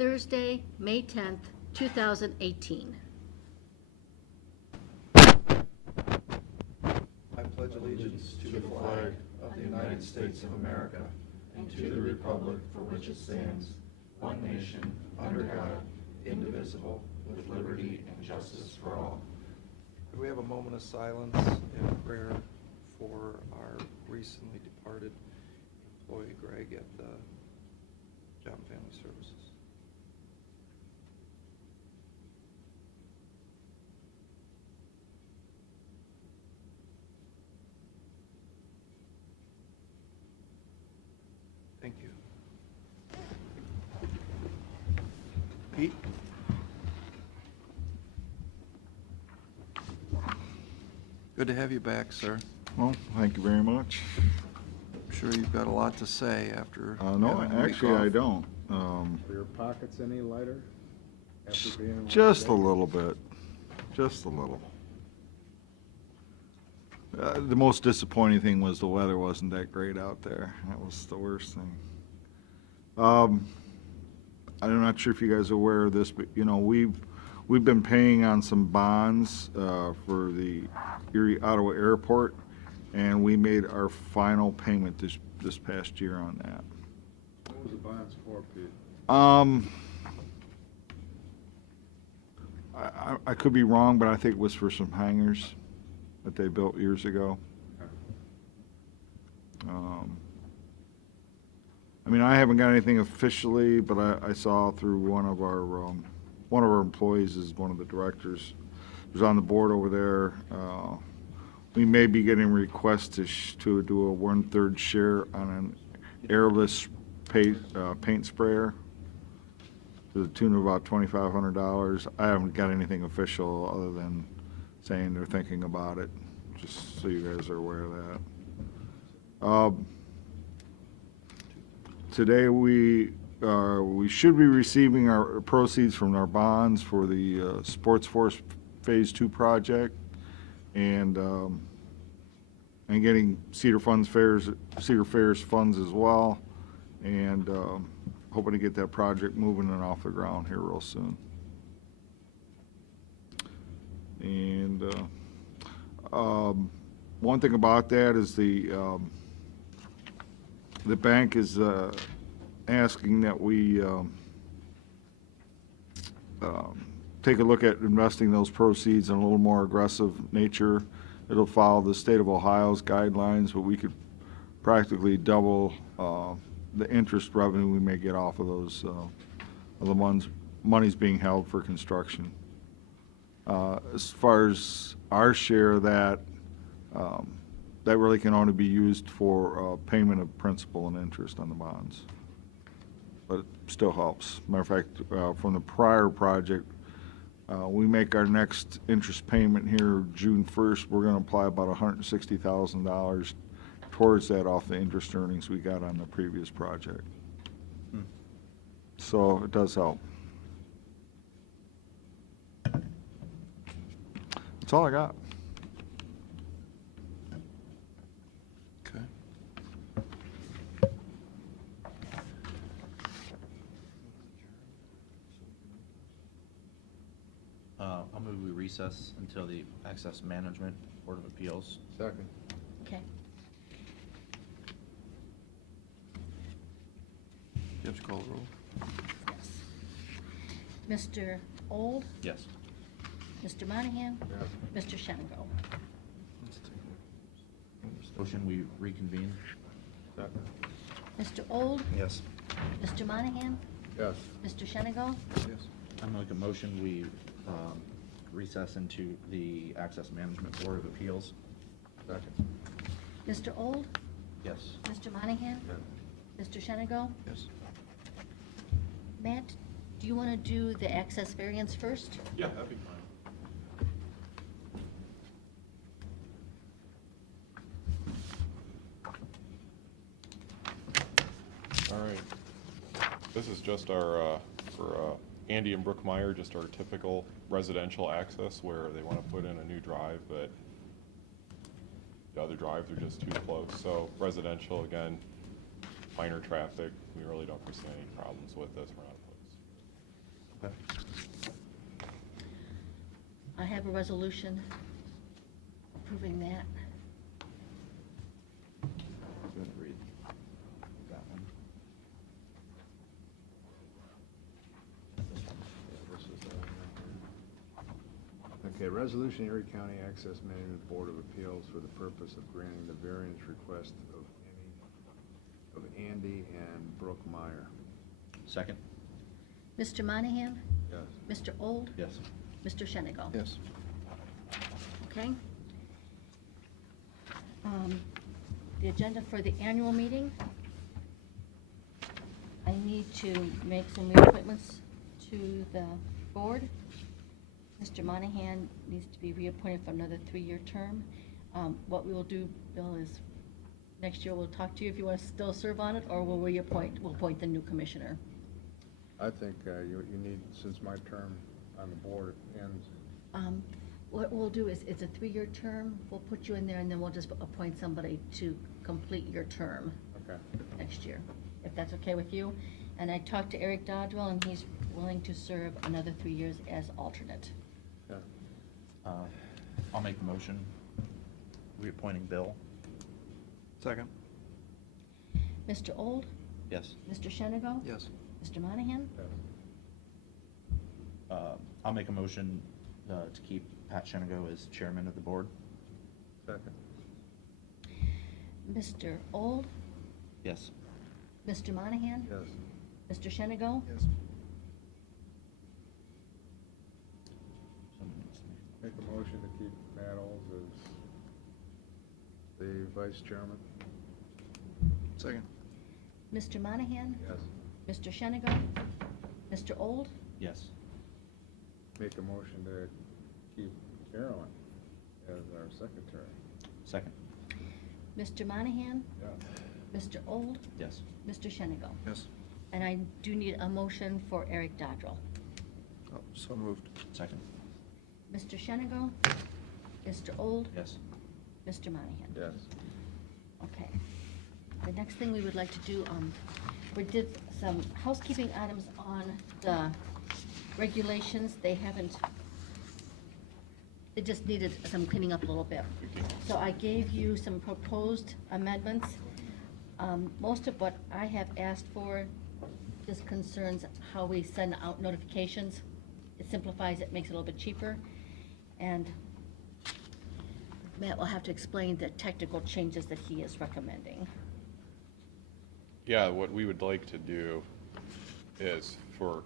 Thursday, May 10th, 2018. I pledge allegiance to the flag of the United States of America and to the republic for which it stands, one nation, under God, indivisible, with liberty and justice for all. Could we have a moment of silence and prayer for our recently departed employee, Greg, at the Job and Family Services? Thank you. Pete? Good to have you back, sir. Well, thank you very much. I'm sure you've got a lot to say after No, having a week actually, I off. don't. Are your pockets any lighter after being away? Just a little bit. Just a little. The most disappointing thing was the weather wasn't that great out there. That was the worst thing. I'm not sure if you guys are aware of this, but you know we've been paying on some bonds for the Erie Ottawa Airport, and we made our final payment this past year on that. What was the bonds for, Pete? I could be wrong, but I think it was for some hangars that they built years ago. I mean, I haven't got anything officially, but I saw through one of our employees is one of the directors who's on the board over there. We may be getting requests to do a 1/3 share on an airless paint sprayer to the tune of about $2,500. I haven't got anything official other than saying they're thinking about it, just so you guys are aware of that. Today we should be receiving our proceeds from our bonds for the Sports Force Phase 2 project, and getting Cedar Fair's funds as well, and hoping to get that project moving and off the ground here real soon. And one thing about that is the bank is asking that we take a look at investing those proceeds in a little more aggressive nature. It'll follow the state of Ohio's guidelines, but we could practically double the interest revenue we may get off of those of the monies being held for construction. As far as our share of that, that really can only be used for payment of principal and interest on the bonds. But it still helps. Matter of fact, from the prior project, we make our next interest payment here June 1st. We're going to apply about $160,000 towards that off the interest earnings we got on the previous project. So it does help. That's all I got. Okay. I'll move we recess until the Access Management Board of Appeals. Second. Okay. You have to call the roll. Yes. Mr. Old, Yes. Mr. Monahan, Yes. Mr. Shenango. Motion we reconvene. Second. Mr. Old, Yes. Mr. Monahan, Yes. Mr. Shenango. Yes. I make a motion we recess into the Access Management Board of Appeals. Second. Mr. Old, Yes. Mr. Monahan, Mr. Shenango. Yes. Matt, do you want to do the access variance first? Yeah, that'd be fine. All right. This is just our, for Andy and Brooke Meyer, just our typical residential access where they want to put in a new drive, but the other drives are just too close. So residential, again, minor traffic. We really don't foresee any problems with this. We're not opposed. I have a resolution approving that. I'm going to read that one. This one. Yeah, this is the one right here. Okay, resolution Erie County Access Management Board of Appeals for the purpose of granting the variance request of Andy and Brooke Meyer. Second? Mr. Monahan? Yes. Mr. Old? Yes. Mr. Shenigo? Yes. Okay. The agenda for the annual meeting. I need to make some reappointments to the board. Mr. Monahan needs to be reappointed for another 3-year term. What we will do, Bill, is next year we'll talk to you if you want to still serve on it, or we'll appoint the new commissioner. I think you need, since my term on the board ends, What we'll do is, it's a 3-year term, we'll put you in there, and then we'll just appoint somebody to complete your term okay. next year, if that's okay with you. And I talked to Eric Dodwell, and he's willing to serve another 3 years as alternate. Yeah. I'll make the motion reappointing Bill. Second? Mr. Old? Yes. Mr. Shenigo? Yes. Mr. Monahan? Yes. I'll make a motion to keep Pat Shenigo as chairman of the board. Second. Mr. Old? Yes. Mr. Monahan? Yes. Mr. Shenigo? Yes. Make a motion to keep Matt Olds as the vice chairman. Second? Mr. Monahan? Yes. Mr. Shenigo? Mr. Old? Yes. Make a motion to keep Carolyn as our secretary. Second? Mr. Monahan? Yeah. Mr. Old? Yes. Mr. Shenigo? Yes. And I do need a motion for Eric Dodrell. Oh, so moved. Second? Mr. Shenigo? Mr. Old? Yes. Mr. Monahan? Yes. Okay. The next thing we would like to do, we did some housekeeping items on the regulations. They just needed some cleaning up a little bit. So I gave you some proposed amendments. Most of what I have asked for just concerns how we send out notifications. It simplifies it, makes it a little bit cheaper. And Matt will have to explain the technical changes that he is recommending. Yeah, what we would like to do is for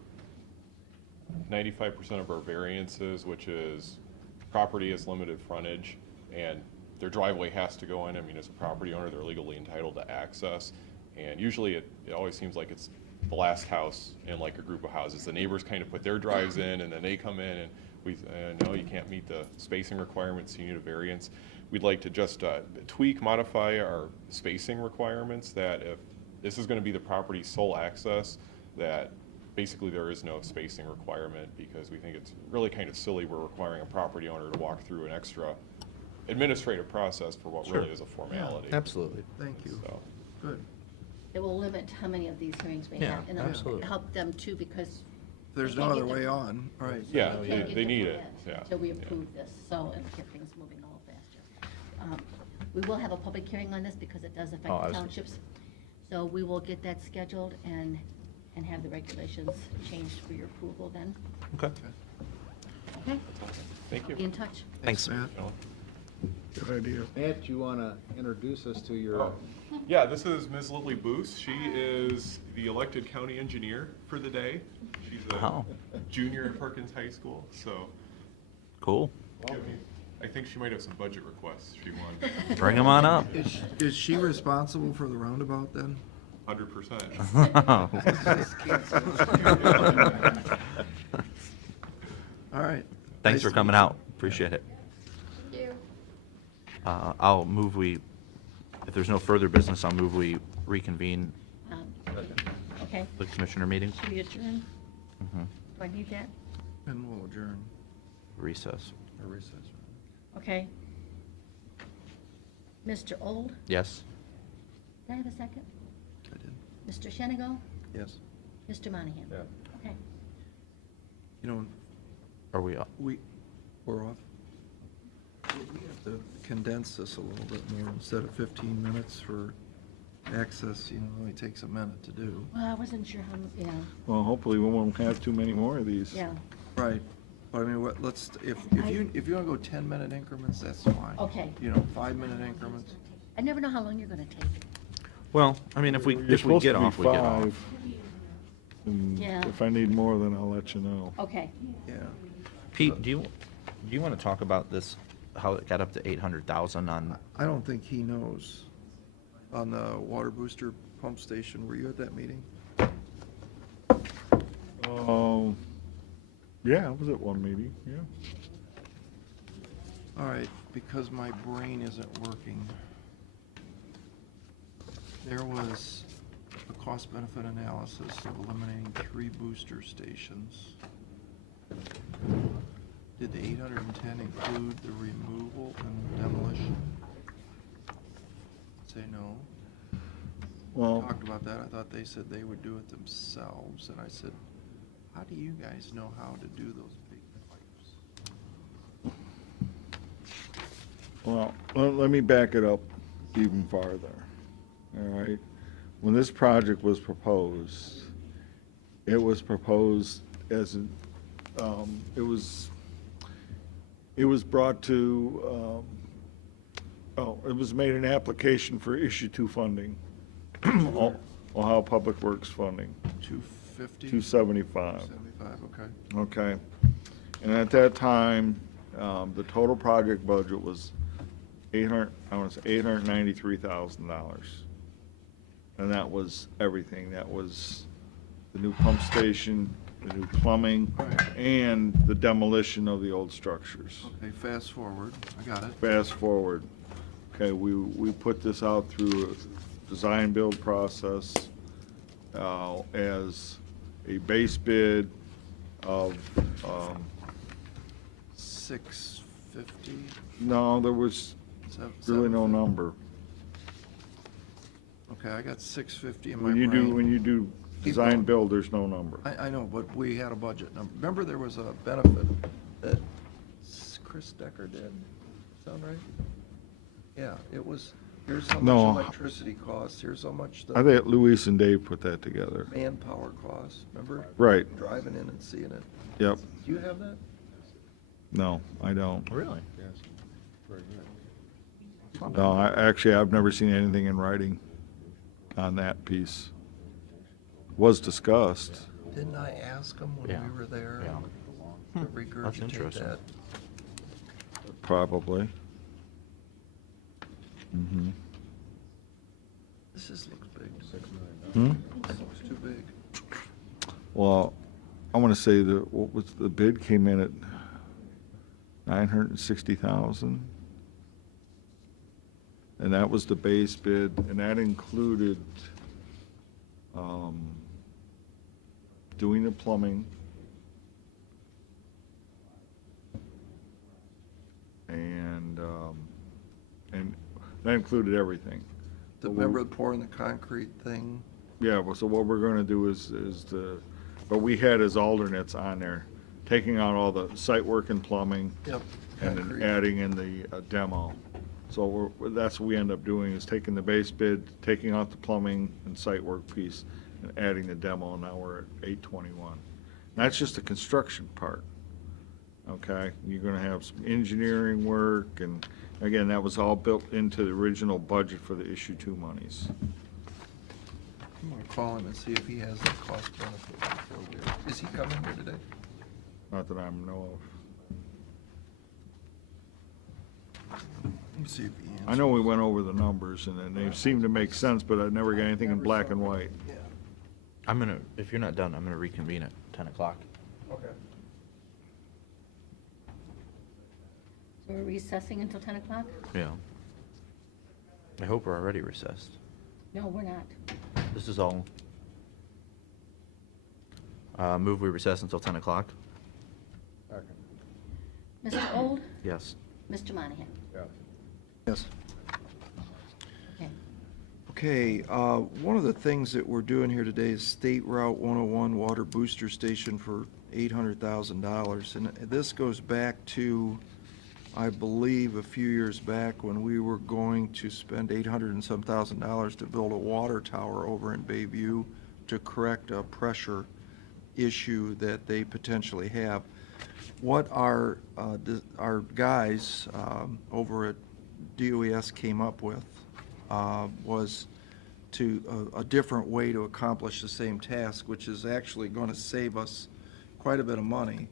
95% of our variances, which is property is limited frontage, and their driveway has to go in. I mean, as a property owner, they're legally entitled to access. And usually it always seems like it's the last house in like a group of houses. The neighbors kind of put their drives in, and then they come in, and we, no, you can't meet the spacing requirements, you need a variance. We'd like to just modify our spacing requirements, that if this is going to be the property's sole access, that basically there is no spacing requirement, because we think it's really kind of silly we're requiring a property owner to walk through an extra administrative process for what really is a formality. Absolutely. Thank you. So, Good. It will limit how many of these hearings we Yeah, have. And it'll absolutely. help them too, because There's they no can't other get the- way on, right? yeah, they can't get they the need it, permit yeah. Until we yeah. approve this, so it'll get things moving a little faster. We will have a public hearing on this because it does affect Oh, I the see. townships. So we will get that scheduled and have the regulations changed for your approval then. Okay. Okay? Thank you. Be in touch. Thanks. Matt. Good idea. Matt, you want to introduce us to your, Oh, yeah, this is Ms. Lily Boos. She is the elected county engineer for the day. She's a Wow. junior at Perkins High School, so Cool. I think she might have some budget requests she wants. Bring them on up. Is she responsible for the roundabout then? 100%. All right. Thanks Nice for to coming meet you. out. Appreciate it. Thank you. I'll move if there's no further business, I'll move we reconvene Okay, the commissioner meetings. should we adjourn? Mhm. Do I need that? And we'll adjourn Recess. or recess. Okay. Mr. Old, Yes? did I have a second? I did. Mr. Shenigo? Yes. Mr. Monahan? yeah. Okay. You know, Are we, we, We're off. We have to condense this a little bit more. Instead of 15 minutes for access, it only takes a minute to do. Well, I wasn't sure how, yeah, Well, hopefully we won't have too many more of these. yeah. Right. But I mean, if you want to go 10-minute increments, that's fine. Okay. 5-minute increments. I never know how long you're gonna take. Well, I mean, if we You're get supposed to be off, we get off. 5, and Yeah. if I need more, then I'll let you know. Okay. Yeah. Pete, do you want to talk about this, how it got up to 800,000 on, I don't think he knows. On the water booster pump station, were you at that meeting? Yeah, I was at one meeting, yeah. All right, because my brain isn't working. There was a cost-benefit analysis of eliminating 3 booster stations. Did the 810 include the removal and demolition? Say no. Well, Talked about that. I thought they said they would do it themselves, and I said, how do you guys know how to do those big pipes? well, let me back it up even farther, all right? When this project was proposed, it was proposed as, it was brought to, it was made an application for issue 2 funding, Ohio Public Works funding, 250? 275. 75, okay. Okay. And at that time, the total project budget was $893,000. And that was everything. That was the new pump station, the new plumbing, Right. and the demolition of the old structures. Okay, fast forward. I got it. Fast forward, okay, we put this out through a design build process as a base bid of, 650? no, there was really no 750? number. Okay, I got 650 in my When brain. you do Keep design going. build, there's no number. I know, but we had a budget number. Remember, there was a benefit that Chris Decker did? Sound right? Yeah, it was, here's how No. much electricity costs, here's how much I the think Luis and Dave put that together. manpower costs, remember? Right, Driving in and seeing it. yep. Do you have that? No, I don't. really? Yes, very good. No, I've never seen anything in writing on that piece. Was discussed. Didn't I ask him when Yeah. we were there Yeah. to That's regurgitate interesting. that? Probably. Mm-hmm. This just looks big. $6 million. Hmm? This looks too big. Well, I want to say what was the bid came in at 960,000. And that was the base bid, and that included, doing the plumbing. And that included everything. Remember pouring the concrete thing? Yeah, well, so what we're gonna do but we had as alternates on there, taking out all the site work and plumbing. Yep. And then Concrete. adding in the demo. So that's what we end up doing, is taking the base bid, taking out the plumbing and site work piece, and adding the demo, and now we're at 821. That's just the construction part, okay? You're gonna have some engineering work, and again, that was all built into the original budget for the issue 2 monies. I'm gonna call him and see if he has the cost benefit before we, is he coming here today? Not that I know of. Let me see if he answers. I know we went over the numbers, and then they seem to make sense, but I never got anything in black and white. Yeah. If you're not done, I'm gonna reconvene at 10 o'clock. Okay. So we're recessing until 10 o'clock? Yeah. I hope we're already recessed. No, we're not. This is all. Move we recess until 10 o'clock? Second. Mr. Old? Yes. Mr. Monahan? Yes. Yes. Okay. Okay, one of the things that we're doing here today is State Route 101 Water Booster Station for $800,000. And this goes back to, I believe, a few years back when we were going to spend $800 and some thousand to build a water tower over in Bayview to correct a pressure issue that they potentially have. What our guys over at DOES came up with was a different way to accomplish the same task, which is actually going to save us quite a bit of money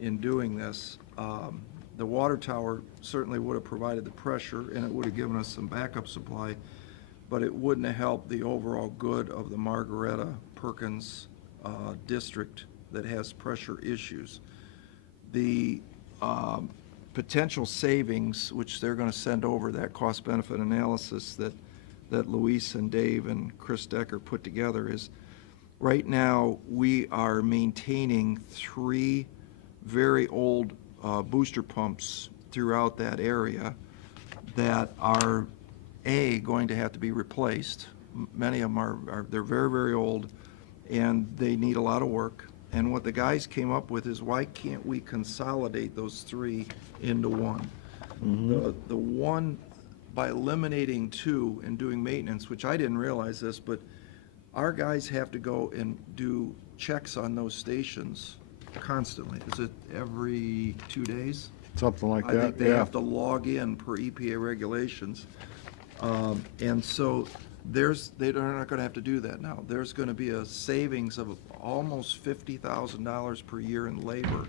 in doing this. The water tower certainly would have provided the pressure, and it would have given us some backup supply, but it wouldn't have helped the overall good of the Margaretta Perkins district that has pressure issues. The potential savings, which they're going to send over, that cost-benefit analysis that Luis and Dave and Chris Decker put together, is right now we are maintaining 3 very old booster pumps throughout that area that are going to have to be replaced. Many of them they're very, very old, and they need a lot of work. And what the guys came up with is, why can't we consolidate those 3 into one? The one, by eliminating 2 and doing maintenance, which I didn't realize this, but our guys have to go and do checks on those stations constantly. Is it every 2 days? Something like that, I think they yeah. have to log in per EPA regulations. And so they're not going to have to do that now. There's going to be a savings of almost $50,000 per year in labor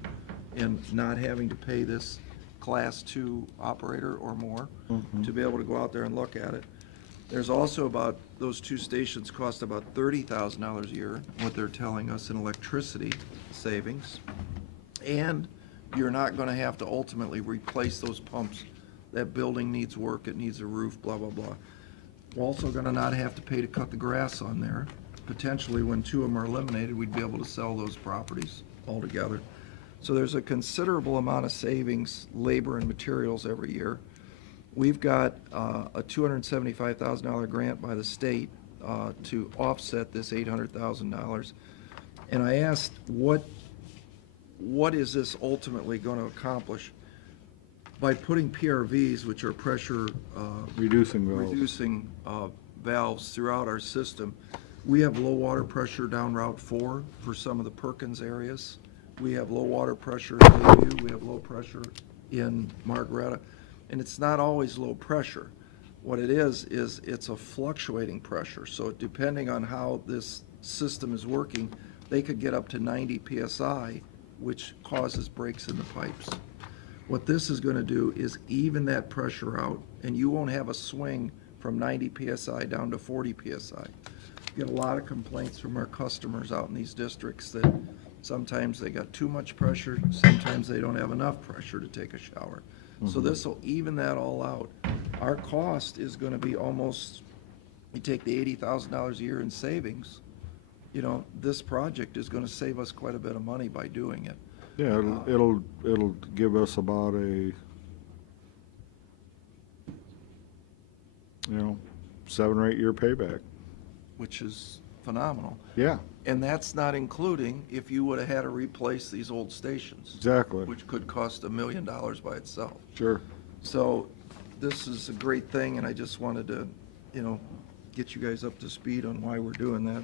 in not having to pay this Class 2 operator or more to be able to go out there and look at it. There's also those 2 stations cost about $30,000 a year, what they're telling us, in electricity savings. And you're not going to have to ultimately replace those pumps. That building needs work, it needs a roof, blah, blah, blah. We're also going to not have to pay to cut the grass on there. Potentially, when 2 of them are eliminated, we'd be able to sell those properties altogether. So there's a considerable amount of savings, labor and materials every year. We've got a $275,000 grant by the state to offset this $800,000. And I asked, what is this ultimately going to accomplish? By putting PRVs, which are pressure Reducing valves. reducing valves throughout our system, we have low water pressure down Route 4 for some of the Perkins areas. We have low water pressure in Bayview. We have low pressure in Margaretta. And it's not always low pressure. What it is it's a fluctuating pressure. So depending on how this system is working, they could get up to 90 PSI, which causes breaks in the pipes. What this is going to do is even that pressure out, and you won't have a swing from 90 PSI down to 40 PSI. We get a lot of complaints from our customers out in these districts that sometimes they got too much pressure, sometimes they don't have enough pressure to take a shower. So this will even that all out. Our cost is going to be almost, you take the $80,000 a year in savings, this project is going to save us quite a bit of money by doing it. Yeah, it'll give us about a, 7 or 8 year payback. Which is phenomenal. Yeah, And that's not including if you would have had to replace these old stations. exactly. Which could cost $1 million by itself. Sure. So this is a great thing, and I just wanted to, get you guys up to speed on why we're doing that.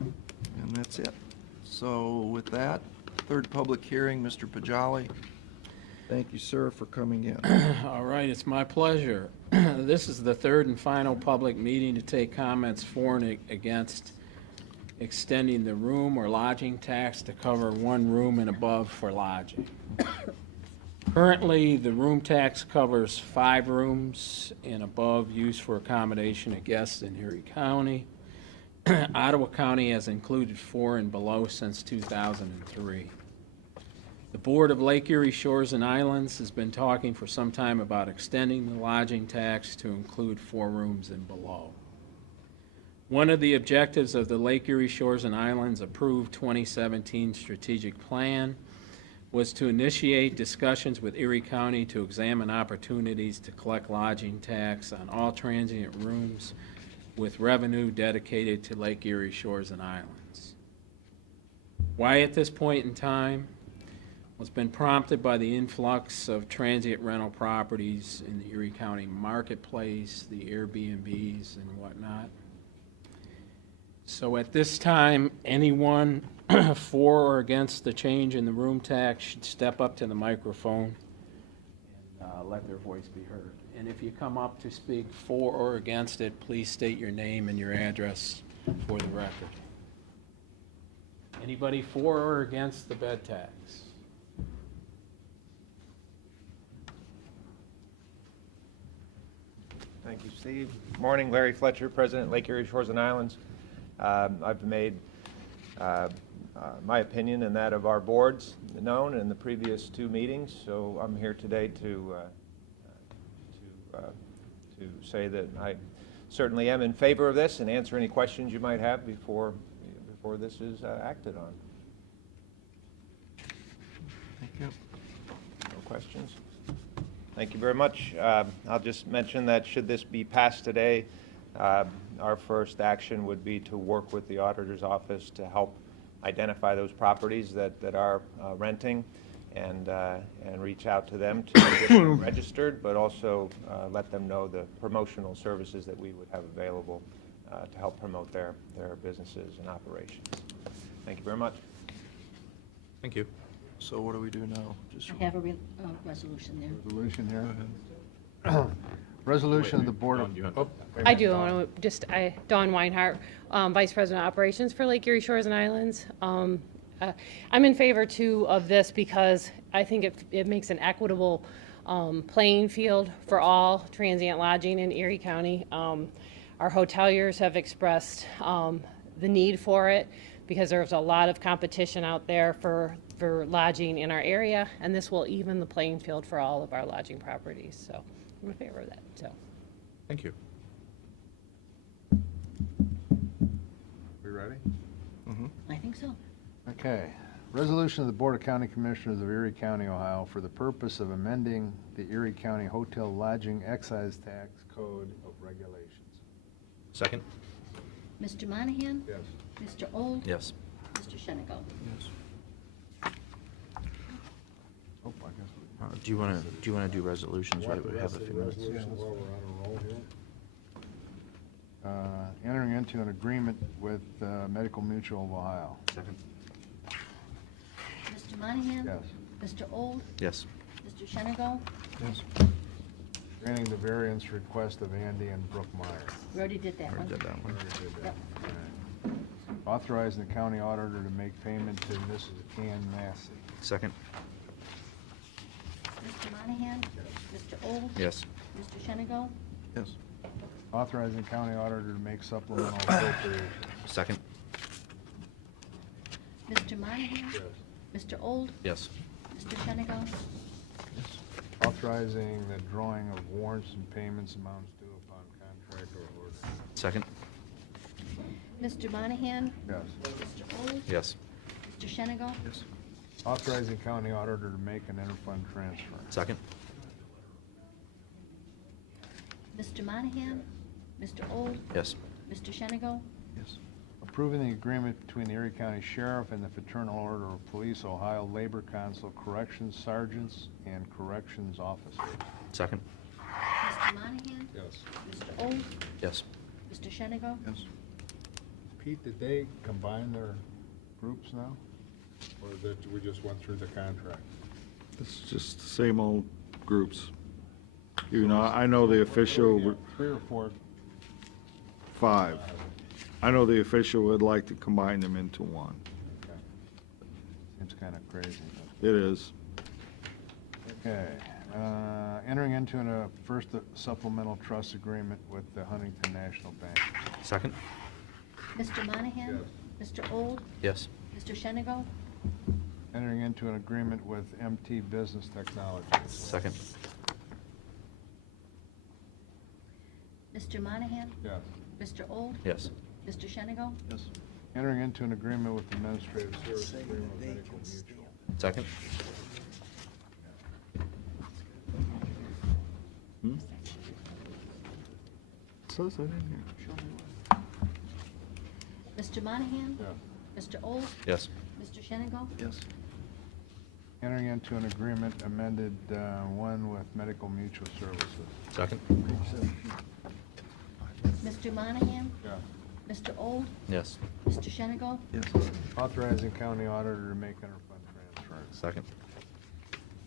And that's it. So with that, 3rd public hearing, Mr. Pajali. Thank you, sir, for coming in. All right, it's my pleasure. This is the 3rd and final public meeting to take comments for and against extending the room or lodging tax to cover 1 room and above for lodging. Currently, the room tax covers 5 rooms and above used for accommodation of guests in Erie County. Ottawa County has included 4 and below since 2003. The Board of Lake Erie Shores and Islands has been talking for some time about extending the lodging tax to include 4 rooms and below. One of the objectives of the Lake Erie Shores and Islands approved 2017 strategic plan was to initiate discussions with Erie County to examine opportunities to collect lodging tax on all transient rooms with revenue dedicated to Lake Erie Shores and Islands. Why at this point in time? It's been prompted by the influx of transient rental properties in the Erie County marketplace, the Airbnbs and whatnot. So at this time, anyone for or against the change in the room tax should step up to the microphone and let their voice be heard. And if you come up to speak for or against it, please state your name and your address for the record. Anybody for or against the bed tax? Thank you, Steve. Morning, Larry Fletcher, President, Lake Erie Shores and Islands. I've made my opinion and that of our boards known in the previous 2 meetings, so I'm here today to say that I certainly am in favor of this and answer any questions you might have before this is acted on. Thank you. No questions? Thank you very much. I'll just mention that should this be passed today, our first action would be to work with the auditor's office to help identify those properties that are renting and reach out to them to get them registered, but also let them know the promotional services that we would have available to help promote their businesses and operations. Thank you very much. Thank you. So what do we do now? Just I have a resolution there. Resolution go here. ahead. Resolution of the Board of... Dawn, do you want- Oh, wait a I minute, do, Dawn. Dawn Weinhardt, Vice President of Operations for Lake Erie Shores and Islands. I'm in favor too of this because I think it makes an equitable playing field for all transient lodging in Erie County. Our hoteliers have expressed the need for it because there's a lot of competition out there for lodging in our area, and this will even the playing field for all of our lodging properties. So I'm in favor of that. So. Thank you. We ready? I think so. Okay. Resolution of the Board of County Commissioners of Erie County, Ohio, for the purpose of amending the Erie County Hotel Lodging Excise Tax Code of Regulations. Second? Mr. Monahan? Yes. Mr. Old? Yes. Mr. Shenigo? Yes. Oh, I guess we... Do you want to do resolutions? Right, we have a few minutes. Entering into an agreement with Medical Mutual of Ohio. Second? Mr. Monahan? Yes. Mr. Old? Yes. Mr. Shenigo? Yes. Granting the variance request of Andy and Brooke Meyer. We already did that Already one. did that one. Yep. Authorizing the county auditor to make payment to Mrs. Ann Massey. Second? Mr. Monahan? Mr. Old? Yes. Mr. Shenigo? Yes. Authorizing county auditor to make supplemental appropriations. Second? Mr. Monahan? Mr. Old? Yes. Mr. Shenigo? Authorizing the drawing of warrants and payments amounts due upon contract or order. Second? Mr. Monahan? Yes. Mr. Old? Yes. Mr. Shenigo? Yes. Authorizing county auditor to make an interfund transfer. Second? Mr. Monahan? Mr. Old? Yes. Mr. Shenigo? Yes. Approving the agreement between the Erie County Sheriff and the Fraternal Order of Police, Ohio Labor Council, Corrections Sergeants, and Corrections Officers. Second? Mr. Monahan? Yes. Mr. Old? Yes. Mr. Shenigo? Yes. Pete, did they combine their groups now? Or that we just went through the contract? It's just the same old groups. You know, I know the official, 3 or 4. 5. I know the official would like to combine them into one. Okay. Seems kind of crazy. It is. Okay. Entering into a first supplemental trust agreement with the Huntington National Bank. Second? Mr. Monahan? Mr. Old? Yes. Mr. Shenigo? Entering into an agreement with MT Business Technologies. Second? Mr. Monahan? Yes. Mr. Old? Yes. Mr. Shenigo? Yes. Entering into an agreement with Administrative Service Agreement with Medical Mutual. Second? Says that in here. Mr. Monahan? Yeah. Mr. Old? Yes. Mr. Shenigo? Yes. Entering into an agreement amended one with Medical Mutual Services. Second? Mr. Monahan? Yeah. Mr. Old? Yes. Mr. Shenigo? Yes. Authorizing county auditor to make interfund transfers. Second?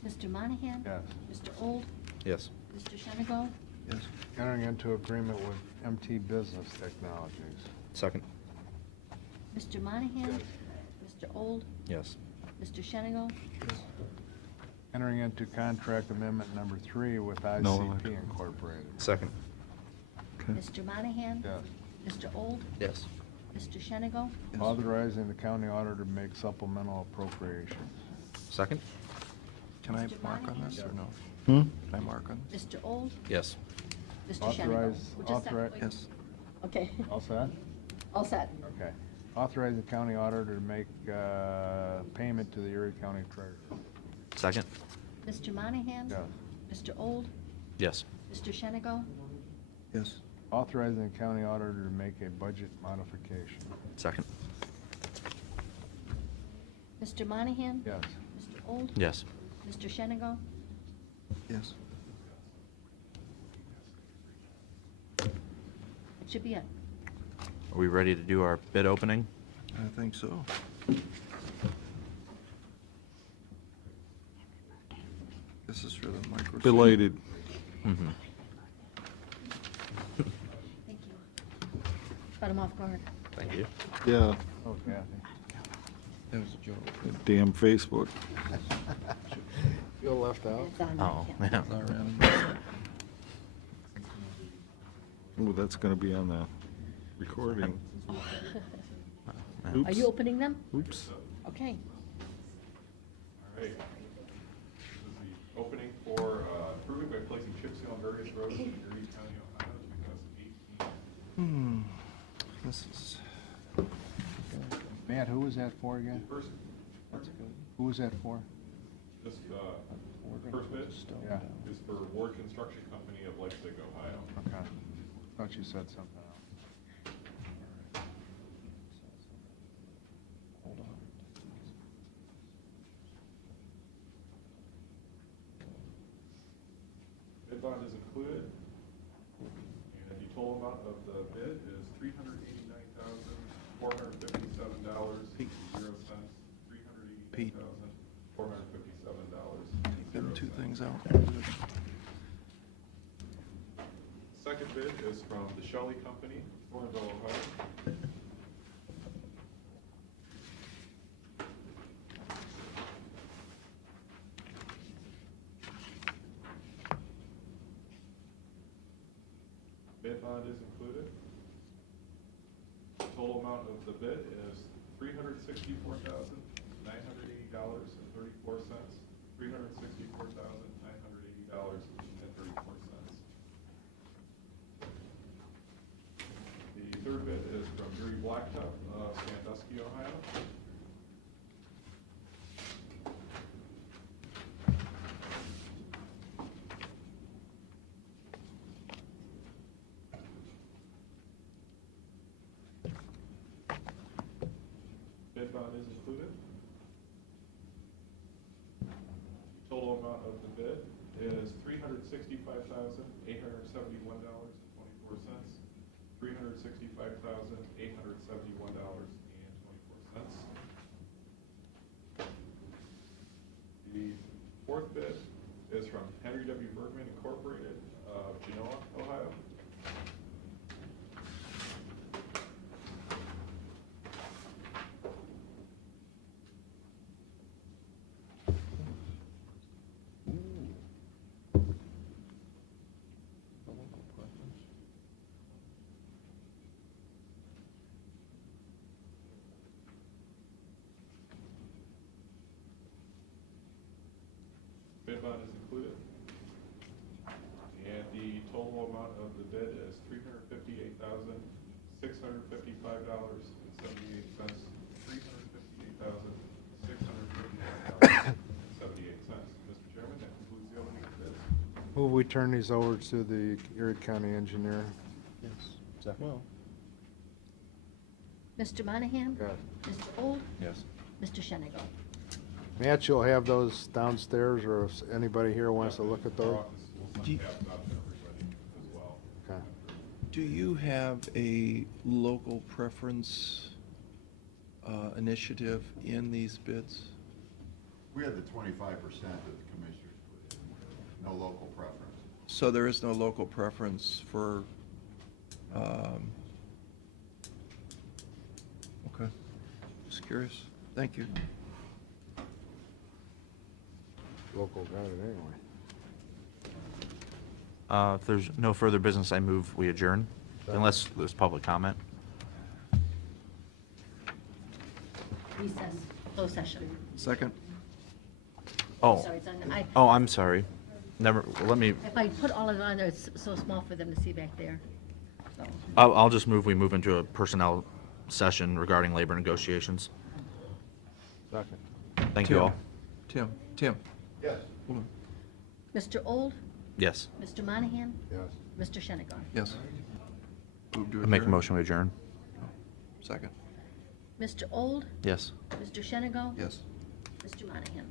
Mr. Monahan? Yes. Mr. Old? Yes. Mr. Shenigo? Yes. Entering into agreement with MT Business Technologies. Second? Mr. Monahan? Mr. Old? Yes. Mr. Shenigo? Yes. Entering into contract amendment number 3 with No, ICP Incorporated. Second? Mr. Monahan? Yes. Mr. Old? Yes. Mr. Shenigo? Yes. Authorizing the county auditor to make supplemental appropriations. Second? Can I Mr. mark on this or no? Hmm? Can I mark on? Mr. Old? Yes. Mr. Shenigo? Authorize. Yes. Okay, All set? all set. Okay. Authorize the county auditor to make payment to the Erie County Treasurer. Second? Mr. Monahan? Yes. Mr. Old? Yes. Mr. Shenigo? Yes. Authorizing the county auditor to make a budget modification. Second? Mr. Monahan? Yes. Mr. Old? Yes. Mr. Shenigo? Yes. It should be it. Are we ready to do our bid opening? I think so. This is for the micro. Belated. Mm-hmm. Thank you. Caught him off guard. Thank you. Yeah, Oh, Kathy. That was a joke. that damn Facebook. Feel left out? It's on Oh, there, yeah. All around. Ooh, that's gonna be on the recording. Yeah. Are you opening them? Oops. Okay. All right. This is the opening for improving by placing chip seal on various roads in Erie County, Ohio, 2018. This is. Matt, who was that for again? First, Who was that for? this first bid Yeah. is for Ward Construction Company of Leipzig, Ohio. Okay. Thought you said something else. Hold on. Bid bond is included, and the total amount of the bid is $389,457.00. $389,457.00. Take them two things out. Second bid is from the Shelley Company, Thornville, Ohio. Bid bond is included. Total amount of the bid is $364,980.34. $364,980.34. The third bid is from Erie Blacktop of Sandusky, Ohio. Bid bond is included. Total amount of the bid is $365,871.24. $365,871.24. The fourth bid is from Henry W. Bergman Incorporated of Genoa, Ohio. Bid bond is included. And the total amount of the bid is $358,655.78. $358,655.78. Mr. Chairman, that concludes the opening of bids. Move we turn these over to the Erie County engineer. Yes. Second? Mr. Monahan? Yes. Mr. Old? Yes. Mr. Shenigo? Matt, you'll have those downstairs, or if anybody here wants to look at those? Do you- Okay. Do you have a local preference initiative in these bids? We had the 25% that the commissioners put in, no local preference. So there is no local preference for, okay, just curious. Thank you. Local got it anyway. If there's no further business, I move we adjourn, unless there's public comment. Recess, closed session. Second? Oh, Sorry, it's on, oh, I'm sorry. Never, let me, if I put all of it on there, it's so small for them to see back there. So, I'll just move we move into a personnel session regarding labor negotiations. Second. Thank you all. Tim? Yes. Hold on. Mr. Old, Yes. Mr. Monahan, Yes. Mr. Shennegar. Yes. Move to I make a adjourn. motion we adjourn. Second? Mr. Old, Yes. Mr. Shennegar, Yes. Mr. Monahan.